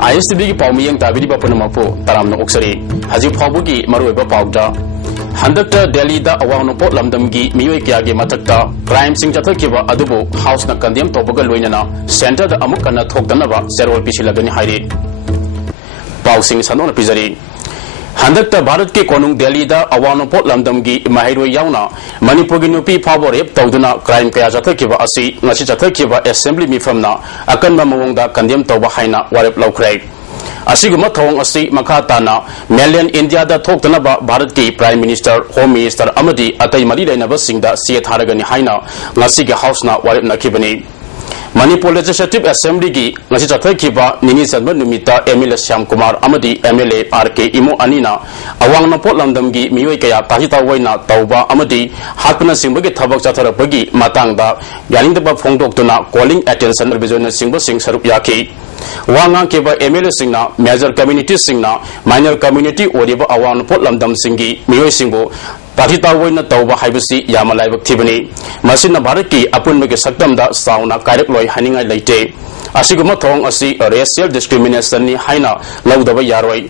ISTV की पाव मियंग ताबिरी बापुनमापो तरामनो ओक्सरी हजी फावुगी मरुएबा पावदा हंदक्ता दिल्ली दा अवांगनोपो लमदमगी मियोय क्यागे मथक्ता क्राइम सिंग जथकिबा अदुबो हाउस ना कंदेम तोबगा लोइनना सेंटर दा अमुक कन्ना थोक्तनबा सेरोल पिसिलगनि हाइरे पाव सिंग सनोन पिजरी हंदक्ता भारत के कोनुंग दिल्ली दा अवांगनोपो लमदमगी माहिरो यावना मणिपुर की नुपी फावो रेप तौदुना क्राइम कया जथकिबा असि ngasi जथकिबा असेंबली मिफमना अकनबा मवंगदा कंदेम तोबा हाइना वारेप लौख्रै असिगुमा थोंग असि मखा ताना मेनलैंड इंडिया दा थोक्तनबा भारत की प्राइम मिनिस्टर होम मिनिस्टर अमदी अतै मरी लेनबा सिंगदा सीए थारगनि हाइना ngasi के हाउस ना वारेप नखिबनि मणिपुर लेजिस्लेटिव असेंबली की ngasi जथकिबा निनि सनबा नुमिता एमएलए श्याम कुमार अमदी एमएलए आरके इमो अनिना अवांगनोपो लमदमगी मियोय कया ताहिता वैना तौबा अमदी हाकना सिंबगी थबक चथरपगी मातांगदा यानिंदबा फोंदोक्तुना कॉलिंग अटेंशन रिविजन सिंबो सिंग सरुप याखी वांगा केबा एमएलए सिंगना मेजर कम्युनिटी सिंगना माइनर कम्युनिटी ओरिबा अवांगनोपो लमदम सिंगी मियोय सिंबो ताहिता वैना तौबा हाइबसी यामलाइबक थिबनी मसिना भारत की अपुनबगे सक्तमदा साउना कायरक हानिंगाय लैते असिगुमा थोंग असि रेशियल डिस्क्रिमिनेशन नि हाइना लौदबा यारोय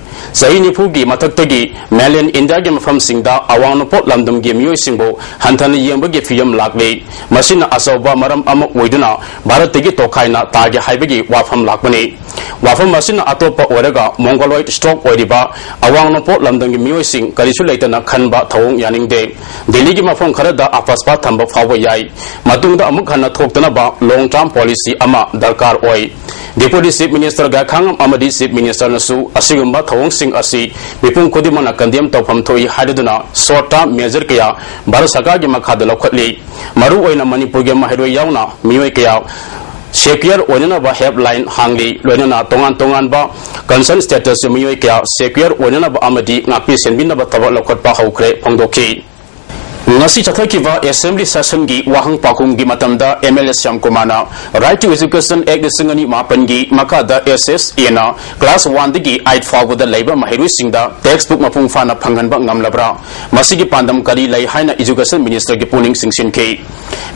सही निफुगी मथक्तगी मेनलैंड इंडिया के मफम सिंगदा अवांगनोपो लमदमगी मियोय सिंबो हंथन येंबगी फियम लाक्ले मसिना असौबा मरम अम ओइदुना भारतगी तोखाइना तागे हाइबगी वाफम लाक्बनी वाफम मसिना अतोपा ओरगा मंगोलॉइड स्ट्रोक ओइरिबा अवांगनोपो लमदमगी मियोय सिंग करिसु लेतना खनबा थौंग यानिंगदे दिल्ली की मफम खरदा आपसपा थंबा फावो याय मतुंगदा अमुक हन्ना थोक्तनबा लॉन्ग टर्म पॉलिसी अमा दरकार डिप्यूटी चीफ मिनिस्टर गाखांगम अमदी चीफ मिनिस्टर नसु असिगुम्बा थौंग सिंग असि मिपुंग खुदिमना कंदेम तौफम थोई हाइदुना शॉर्ट टर्म मेजर कया भारत सरकार की मखाद लौखटली मरु ओइना मणिपुर के महिरो यावना मियोय कया सेक्यूर ओइनबा हेल्पलाइन हांगली लोइनना तोंगान तोंगानबा कंसर्न स्टेटस मियोय कया secure ओइनबा अमदी ngakpi senbinaba thaba lokhatpa haukhre phongdokhi ngasi chathkiba assembly session gi wahang pakum gi matamda MLA Syam Kumana right to education act singani mapan gi makada SSA na class 1 digi 8 fawu da leiba mahiru singda textbook mapung fana phanganba ngamlabra masigi pandam kari lai haina education minister gi puning singsin ke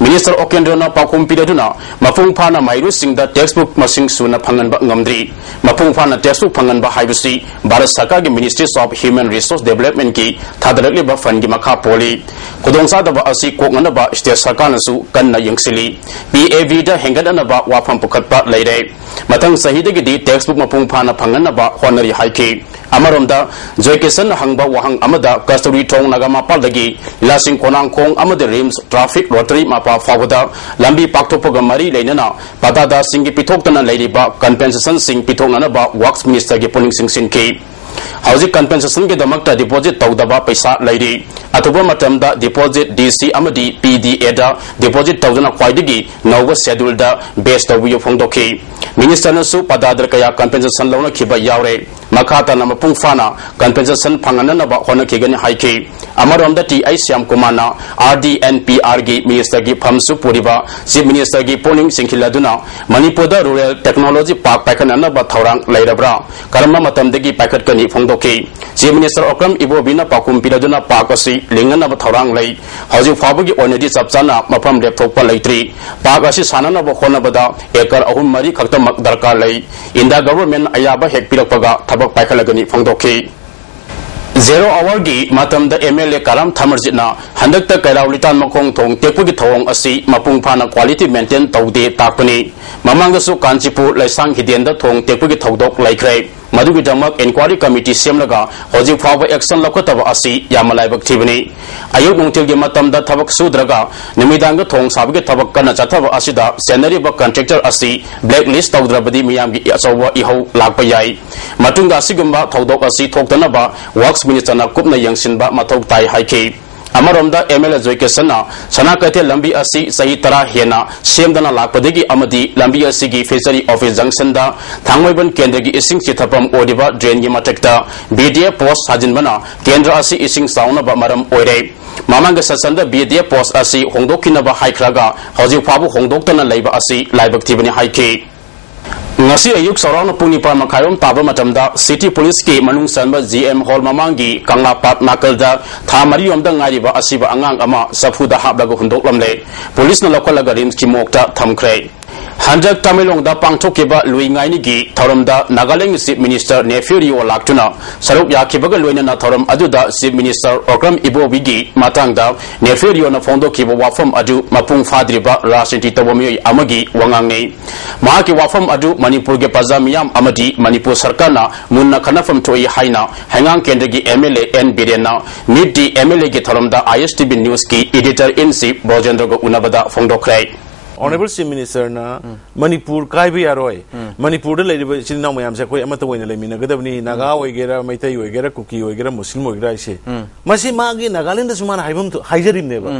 minister okendrona pakum piraduna mapung fana mahiru singda textbook masing suna phanganba ngamdri mapung fana textbook phanganba haibasi bharat sarkar gi ministry of human resource development ki thadarakle ba fund gi makha poli खुदोंसादबा असि कोकनबा state सरकारनसु कन्ना यंगसिली PAV दा हेंगदनबा वाफम पुखतपा लैरे मथंग सहीदगिदि textbook मपुंग फाना फंगनबा honorary हाइके अमरोमदा जयकेसन हंगबा वहंग अमदा कस्तूरी थोंग नगामा पालदगी लासिंग कोनांगखोंग अमदे RIMS traffic rotary मापा फावदा लंबी पाक्थोपगा मरी लेनना पदादा सिंगी पिथोक्तना लैरिबा compensation सिंग पिथोकनबा works minister के pulling सिंग सिनके हौजिक compensation के दमकता deposit तौदबा पैसा लैरी अथुबा मतमदा डिपोजिट DC अमदी PDA दा डिपोजिट तौदना ख्वाइदगी नौवा शेड्यूल दा बेस तौबियो फोंदोखी मिनिस्टर नसु पदादर कया कंपेंसेशन लौना खिबा यावरे मखाता नम पुंगफाना कंपेंसेशन फंगननबा होनखिगनि हाइखी अमरोमदा TI श्याम कुमारना RDNPR गी मिनिस्टर गी फमसु पुरिबा चीफ मिनिस्टर गी पोलिंग सिंखिलादुना मणिपुर दा रूरल टेक्नोलॉजी पार्क पाइखननबा थौरांग लैरब्रा करम मतमदगी पाइखटकनि फोंदोखी चीफ मिनिस्टर ओक्रम इबोबिना पाकुम पिरादुना पार्क असि लिंगनबा थौरांग लै हौजि फाबगी ओनदि चपचाना मफम लेपथोकपा लैत्रि पार्क असि साननबा होनबदा एकर अहुम मरी खक्तमक दरकार लै इंडिया गवर्नमेंट अयाबा हेकपिरकपगा थबक पाइखलगनि फोंदोखी Zero hour gi matamda MLA Karam Thamarjitna handakta Kairaulitan makong thong tekpugi thawong asi mapung phana quality maintain taude takpani mamangda su Kanchipur laisang hidenda thong tekpugi thawdok laikrai madugi damak inquiry committee semlaga hoji fawa action lakotaba asi yamalaibak thibani ayuk nungtil gi matamda thabak sudraga nimidanga thong sabge thabak kana chathaba asida senary ba contractor asi blacklist tawdrabadi miyam gi achawa ihau lakpa yai matunga asigumba thawdok asi thoktana ba works minister na kupna yangsinba mathau tai haiki अमरोमदा MLA जोइकेसना सना कथे लंबी असि सही तरा हेना सेमदना लाकपदगी अमदी लंबी असिगी fishery office junction दा थांगमैबन केंद्र की इसिंग चिथपम ओडिबा drain की मटकता BDF पोस्ट साजिनबना केंद्र असि इसिंग साउनबा मरम ओइरे मामांग ससंद BDF पोस्ट असि होंदोकिनबा हाइख्रागा हौजि फाबु होंदोक्तना लैबा असि लाइबक्तिबनि हाइखे ngasi ayuk sorong puni pa makayom taba matamda city police ki manung sanba GM hall mamangi Kanglapat nakalda thamari yomda ngariba asiba angang ama safuda hablaga hundok lamle police na lokalaga rims ki mokta thamkre Handak Tamilongda Pangtokeba Luingainigi, Toramda, Nagaland Chief Minister Nefurio Laktuna, Saruk Yakibaga Luina Toram Aduda, Chief Minister Okram Ibobigi, Matangda, Nefurio na Fondo Kibo Wafam Adu, Mapung Fadriba, Rasinti Tawami Amagi, Wangangi, Mahaki Wafam Adu, Manipur Gepazamiam Amadi, Manipur Sarkana, Munna Kanafam Toi Haina, Hangang Kendegi MLA N Birena, Midi MLA Getoramda, ISTB News Ki, Editor in Chief, Bojendrogo Unabada, Fondo Kray. Honorable Chief Minister na Manipur Kaibi Aroi, Manipur the lady Chinam Yamsa, Amatoin Lemina, Gadavni, Naga, Wegera, Meta, Wegera, Cookie, Wegera, Muslim, Wegera. Masimagi, Nagaland is one Hibum to Hijarim never.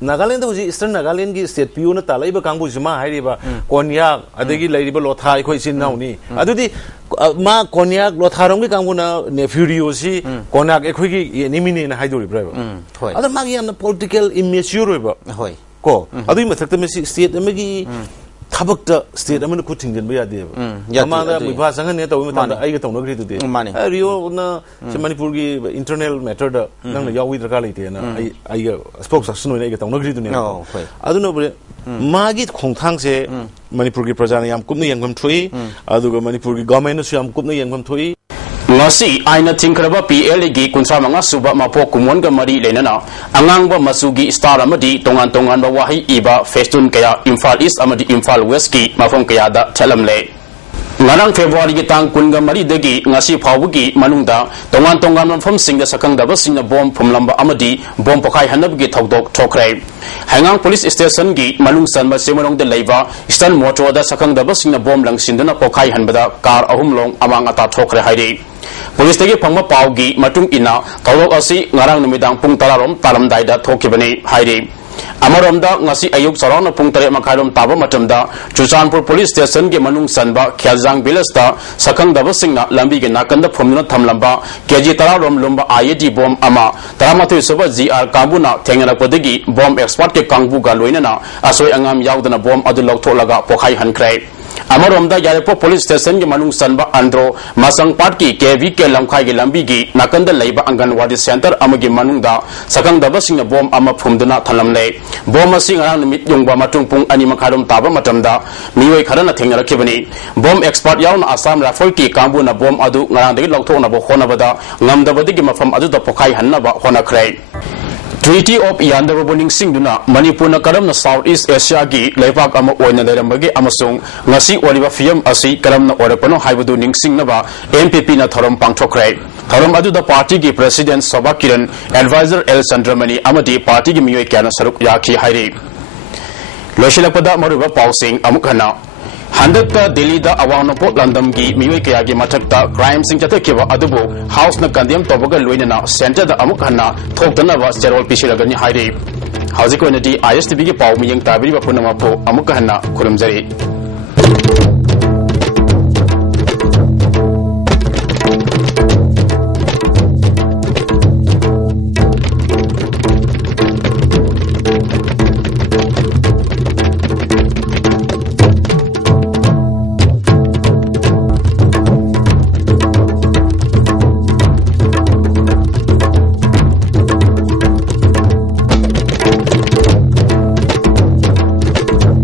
Nagaland was Eastern Nagaland state, Puna Talaiba Kanguzima, Hariba, Konyak, Adegi, Lady Lothai, Koisin Nauni. Adudi Ma Konyak, Lotharongi Kanguna, Nefuriosi, Konak, Equigi, Nimini, and Hydro River. Other Magi and the political immeasurable. Ko adu mathakta me state amagi thabak ta state amana ku thingden ba yade ba amada mibha sangan ne tawi mata ai ga tawna gri tu de rio na se manipur gi internal matter da nang yawi dra ka leite na ai ga spokesperson ne ai ga tawna gri tu ne adu no bre magi khongthang se manipur gi praja yam kumni yangam thui adu ga manipur gi government su yam kumni yangam thui Ngasi aina tingkraba PLA gi kunsa manga suba mapo kumon ga mari lenana angangba masugi star amadi tongan ba wahi iba festun kaya Imphal East amadi Imphal West ki mafom kaya da thelamle ngarang February gi tang kun ga mari dagi ngasi phawgi manungda tongan mafom singda sakang da basing na bom phumlamba amadi bom pokai hanab gi thodok thokrai Hangang Police Station gi manung sanba semanong de leiba Eastern Motor da sakang da basing na bom langsindana pokai hanbada car ahumlong amang ata thokre hairi Police tegi pangma paugi matung ina tawlok asi ngarang numidang pung talarom talamdai da thokibani hairi Amaromda ngasi ayuk sarana pung tare makharom taba matamda Chusanpur Police Station ge manung sanba Khyalzang Bilasta sakang daba singna lambi ge nakanda phomna thamlamba KG talarom lumba IED bomb ama taramatoi soba GR Kambuna thengana kodagi bomb expert ke kangbu ga loinana asoi angam yaudana bomb adu loktholaga pokhai hankrai Amaromda Yarepo Police Station ge manung sanba Andro Masang Party KV ke lamkhai ge lambi gi nakanda leiba Anganwadi Center amagi manungda sakang daba singna bomb ama phumduna thalamle bom asing arang numit yongba matung pung ani makharom taba matamda mioi kharana thengara kibani bom expert yauna Assam Rifle ki kambu na bom adu ngarang degi lokthona bo khonabada ngamdabadi gi mafam adu da pokhai hannaba honakrai Treaty of Yandababoning Singduna, Manipur na karam na Southeast Asia gi Laibak ama oina dairambagi amasung ngasi oriba fiyam asi karam na orapano haibadu ningsing na ba MPP na thorom pangthokrai thorom adu da party gi President Sabha Kiran Advisor L Chandramani amadi party gi miyoi kyana saruk yakhi hairi Loshilakpada maruba pausing amukhana Handakta Delhi da Awanopot London gi miwe kaya gi mathakta crime sing chatekiba adubu house na kandiam tobaga loinana center da amuk hanna thokdana wa cherol pisiragani hairi hauzik oinadi ISTB gi paw miyang tabiri ba punama po amuk hanna khurumjari